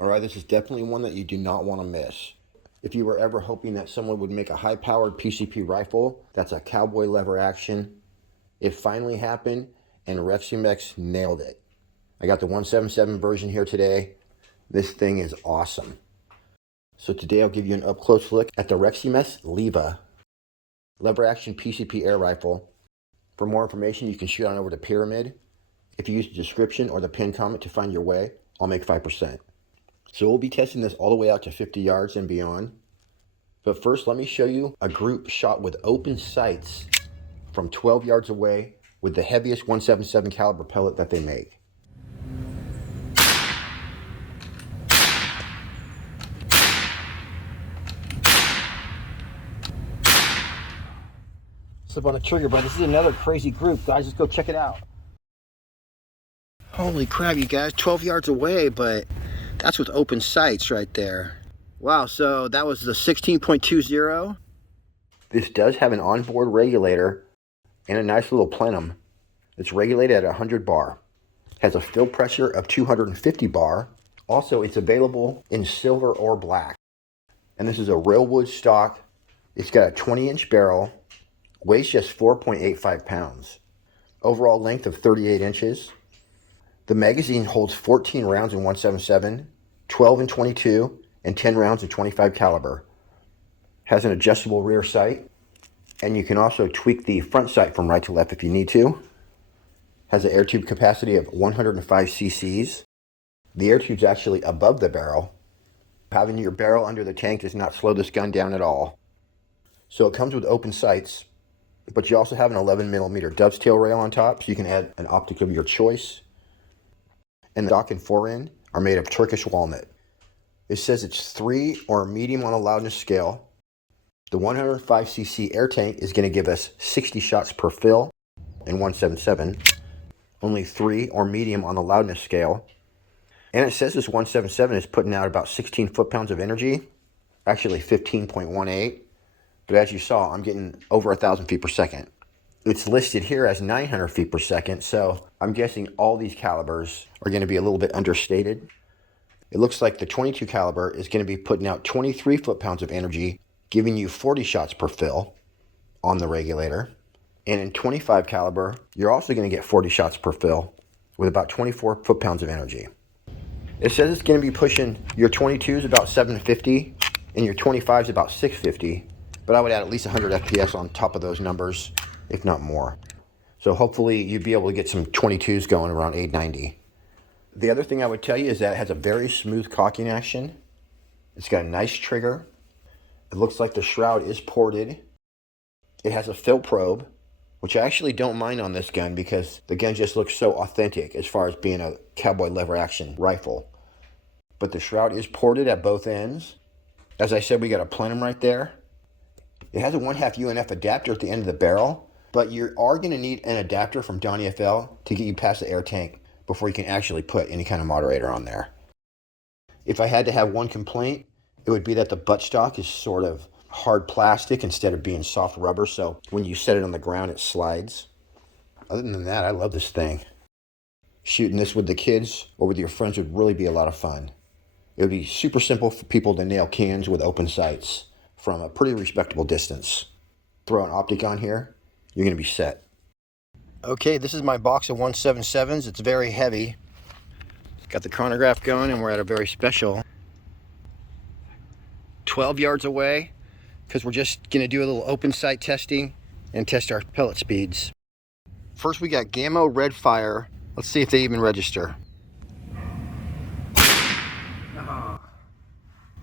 All right, this is definitely one that you do not want to miss. If you were ever hoping that someone would make a high-powered PCP rifle that's a cowboy lever action, it finally happened, and Reximex nailed it. I got the 177 version here today. This thing is awesome. So today I'll give you an up-close look at the Reximex Lieva lever action PCP air rifle. For more information, you can shoot on over to Pyramid. If you use the description or the pinned comment to find your way, I'll make 5%. So we'll be testing this all the way out to 50 yards and beyond. But first, let me show you a group shot with open sights from 12 yards away with the heaviest 177 caliber pellet that they make. Slip on the trigger, but this is another crazy group, guys. Let's go check it out. Holy crap, you guys, 12 yards away, but that's with open sights right there. Wow, so that was the 16.20. This does have an onboard regulator and a nice little plenum. It's regulated at 100 bar. Has a fill pressure of 250 bar. Also, it's available in silver or black. And this is a railwood stock. It's got a 20-inch barrel. Weighs just 4.85 pounds. Overall length of 38 inches. The magazine holds 14 rounds in 177, 12 in 22, and 10 rounds of 25 caliber. Has an adjustable rear sight, and you can also tweak the front sight from right to left if you need to. Has an air tube capacity of 105 cc's. The air tube's actually above the barrel. Having your barrel under the tank does not slow this gun down at all. So it comes with open sights, but you also have an 11mm dovetail rail on top, so you can add an optic of your choice. And the stock and fore-end are made of Turkish walnut. It says it's 3 or medium on a loudness scale. The 105cc air tank is going to give us 60 shots per fill in 177. Only 3 or medium on the loudness scale. And it says this 177 is putting out about 16 foot-pounds of energy. Actually 15.18. But as you saw, I'm getting over 1,000 feet per second. It's listed here as 900 feet per second, so I'm guessing all these calibers are going to be a little bit understated. It looks like the 22 caliber is going to be putting out 23 foot-pounds of energy, giving you 40 shots per fill on the regulator. And in 25 caliber, you're also going to get 40 shots per fill with about 24 foot-pounds of energy. It says it's going to be pushing your 22s about 750 and your 25s about 650, but I would add at least 100 FPS on top of those numbers, if not more. So hopefully you'd be able to get some 22s going around 890. The other thing I would tell you is that it has a very smooth cocking action. It's got a nice trigger. It looks like the shroud is ported. It has a fill probe, which I actually don't mind on this gun because the gun just looks so authentic as far as being a cowboy lever action rifle. But the shroud is ported at both ends. As I said, we got a plenum right there. It has a 1/2 UNF adapter at the end of the barrel, but you are going to need an adapter from Donnie FL to get you past the air tank before you can actually put any kind of moderator on there. If I had to have one complaint, it would be that the buttstock is sort of hard plastic instead of being soft rubber, so when you set it on the ground, it slides. Other than that, I love this thing. Shooting this with the kids or with your friends would really be a lot of fun. It would be super simple for people to nail cans with open sights from a pretty respectable distance. Throw an optic on here, you're going to be set. Okay, this is my box of 177s. It's very heavy. Got the chronograph going, and we're at a very special 12 yards away because we're just going to do a little open sight testing and test our pellet speeds. First, we got Gammo Red Fire. Let's see if they even register.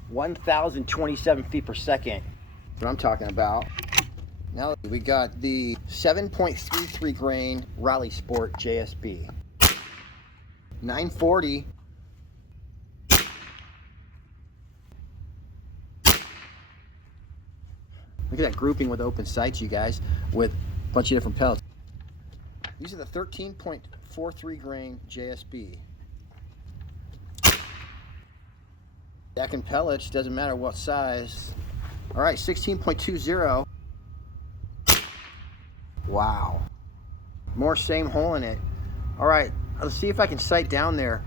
1,027 feet per second. That's what I'm talking about. Now we got the 7.33 grain Rally Sport JSB. 940. Look at that grouping with open sights, you guys, with a bunch of different pellets. These are the 13.43 grain JSB. Stacking pellets, doesn't matter what size. All right, 16.20. Wow. More same hole in it. All right, let's see if I can sight down there.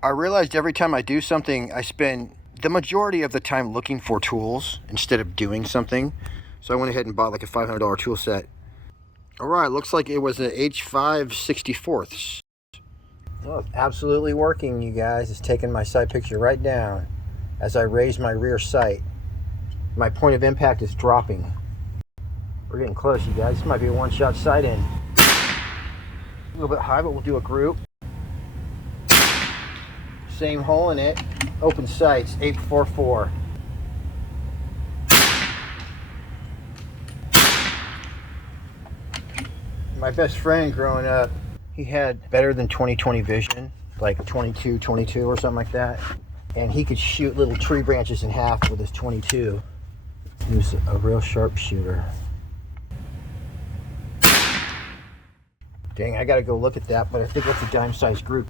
I realized every time I do something, I spend the majority of the time looking for tools instead of doing something. So I went ahead and bought like a $500 tool set. All right, looks like it was an H5 64ths. Oh, it's absolutely working, you guys. It's taking my sight picture right down as I raise my rear sight. My point of impact is dropping. We're getting close, you guys. This might be a one-shot sight in. A little bit high, but we'll do a group. Same hole in it. Open sights, 844. My best friend growing up, he had better than 20/20 vision, like 22/22 or something like that. And he could shoot little tree branches in half with his 22. He was a real sharpshooter. Dang, I gotta go look at that, but I think that's a dime-sized group.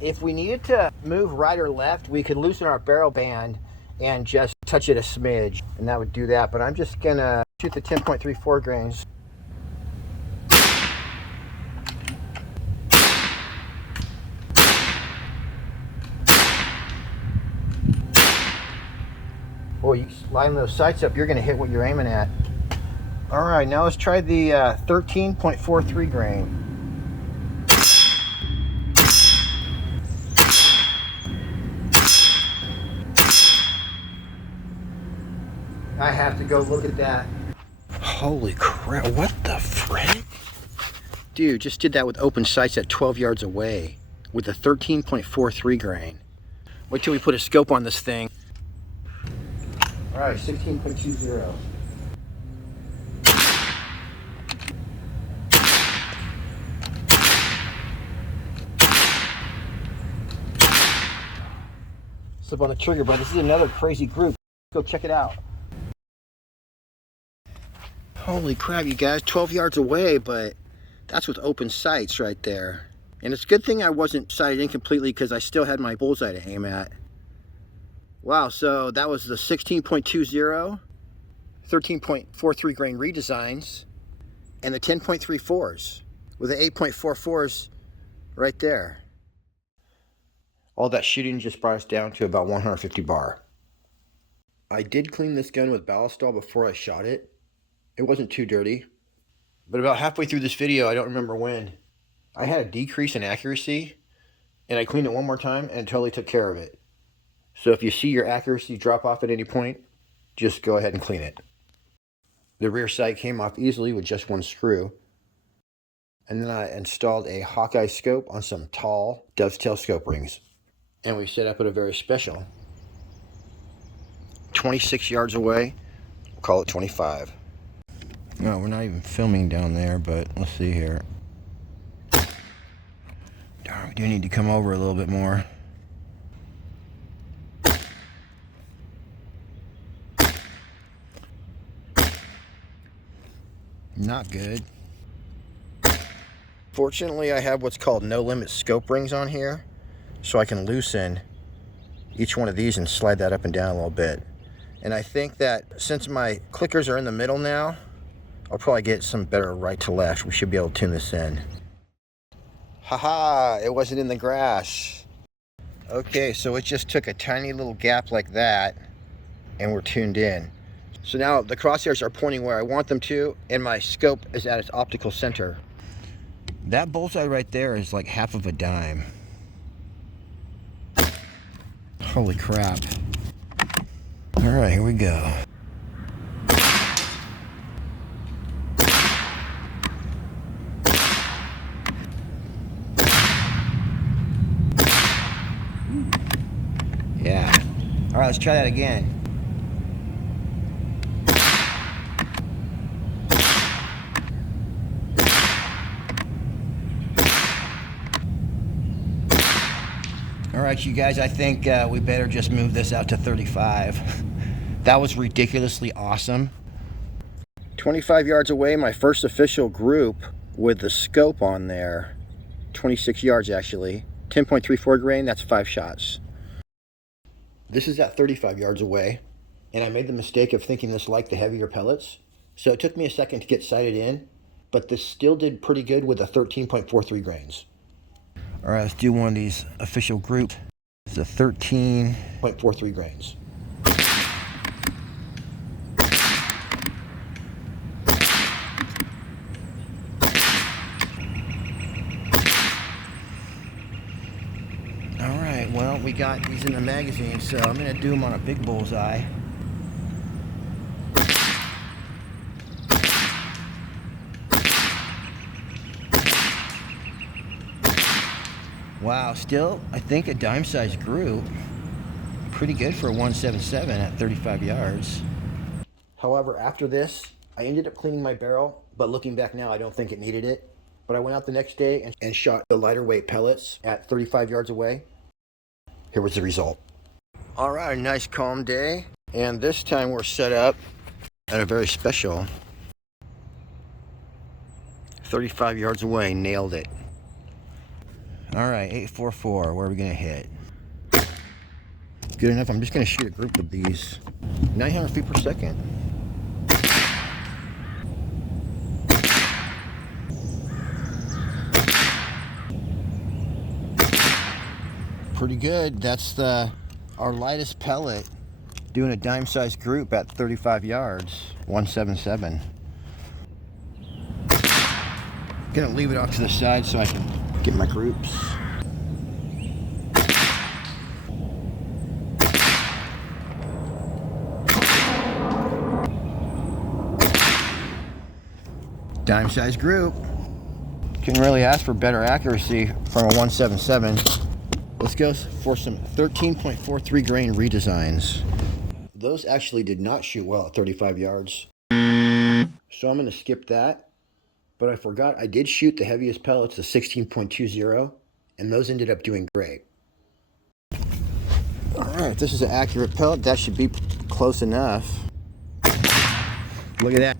If we needed to move right or left, we could loosen our barrel band and just touch it a smidge, and that would do that. But I'm just gonna shoot the 10.34 grains. Boy, you line those sights up, you're gonna hit what you're aiming at. All right, now let's try the 13.43 grain. I have to go look at that. Holy crap, what the frick? Dude, just did that with open sights at 12 yards away with a 13.43 grain. Wait till we put a scope on this thing. All right, 16.20. Slip on the trigger, but this is another crazy group. Go check it out. Holy crap, you guys, 12 yards away, but that's with open sights right there. And it's a good thing I wasn't sighted in completely because I still had my bullseye to aim at. Wow, so that was the 16.20, 13.43 grain redesigns, and the 10.34s with the 8.44s right there. All that shooting just brought us down to about 150 bar. I did clean this gun with ballistol before I shot it. It wasn't too dirty, but about halfway through this video, I don't remember when, I had a decrease in accuracy, and I cleaned it one more time and it totally took care of it. So if you see your accuracy drop off at any point, just go ahead and clean it. The rear sight came off easily with just one screw. And then I installed a Hawkeye scope on some tall dovetail scope rings. And we set up at a very special 26 yards away, we'll call it 25. No, we're not even filming down there, but let's see here. Darn, we do need to come over a little bit more. Not good. Fortunately, I have what's called no limit scope rings on here, so I can loosen each one of these and slide that up and down a little bit. And I think that since my clickers are in the middle now, I'll probably get some better right to left. We should be able to tune this in. Haha, it wasn't in the grass. Okay, so it just took a tiny little gap like that, and we're tuned in. So now the crosshairs are pointing where I want them to, and my scope is at its optical center. That bullseye right there is like half of a dime. Holy crap. All right, here we go. Yeah. All right, let's try that again. All right, you guys, I think we better just move this out to 35. That was ridiculously awesome. 25 yards away, my first official group with the scope on there. 26 yards actually. 10.34 grain, that's 5 shots. This is at 35 yards away, and I made the mistake of thinking this liked the heavier pellets. So it took me a second to get sighted in, but this still did pretty good with the 13.43 grains. All right, let's do one of these official group. It's a 13.43 grains. All right, well, we got these in the magazine, so I'm gonna do them on a big bullseye. Wow, still, I think a dime-sized group. Pretty good for a 177 at 35 yards. However, after this, I ended up cleaning my barrel, but looking back now, I don't think it needed it. But I went out the next day and shot the lighter weight pellets at 35 yards away. Here was the result. All right, a nice calm day. And this time we're set up at a very special 35 yards away, nailed it. All right, 844, where are we gonna hit? Good enough, I'm just gonna shoot a group of these. 900 feet per second. Pretty good, that's our lightest pellet. Doing a dime-sized group at 35 yards, 177. Gonna leave it off to the side so I can get my groups. Dime-sized group. Couldn't really ask for better accuracy from a 177. Let's go for some 13.43 grain redesigns. Those actually did not shoot well at 35 yards. So I'm gonna skip that. But I forgot I did shoot the heaviest pellets to 16.20, and those ended up doing great. All right, this is an accurate pellet. That should be close enough. Look at that.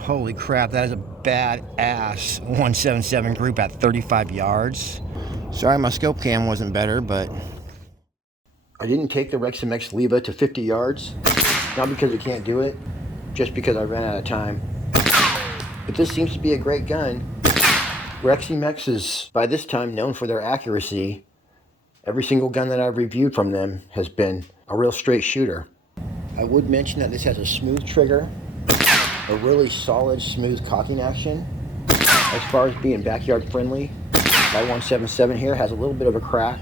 Holy crap, that is a badass 177 group at 35 yards. Sorry my scope cam wasn't better, but I didn't take the Reximex Lieva to 50 yards. Not because I can't do it, just because I ran out of time. But this seems to be a great gun. Reximex is, by this time, known for their accuracy. Every single gun that I've reviewed from them has been a real straight shooter. I would mention that this has a smooth trigger, a really solid, smooth cocking action. As far as being backyard friendly, my 177 here has a little bit of a crack,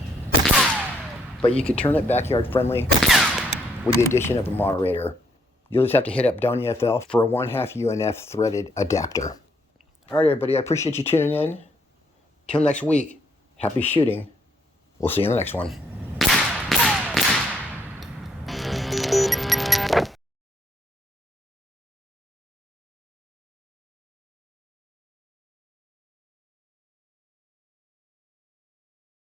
but you could turn it backyard friendly with the addition of a moderator. You'll just have to hit up Donnie FL for a 1/2 UNF threaded adapter. All right, everybody, I appreciate you tuning in. Till next week, happy shooting. We'll see you in the next one.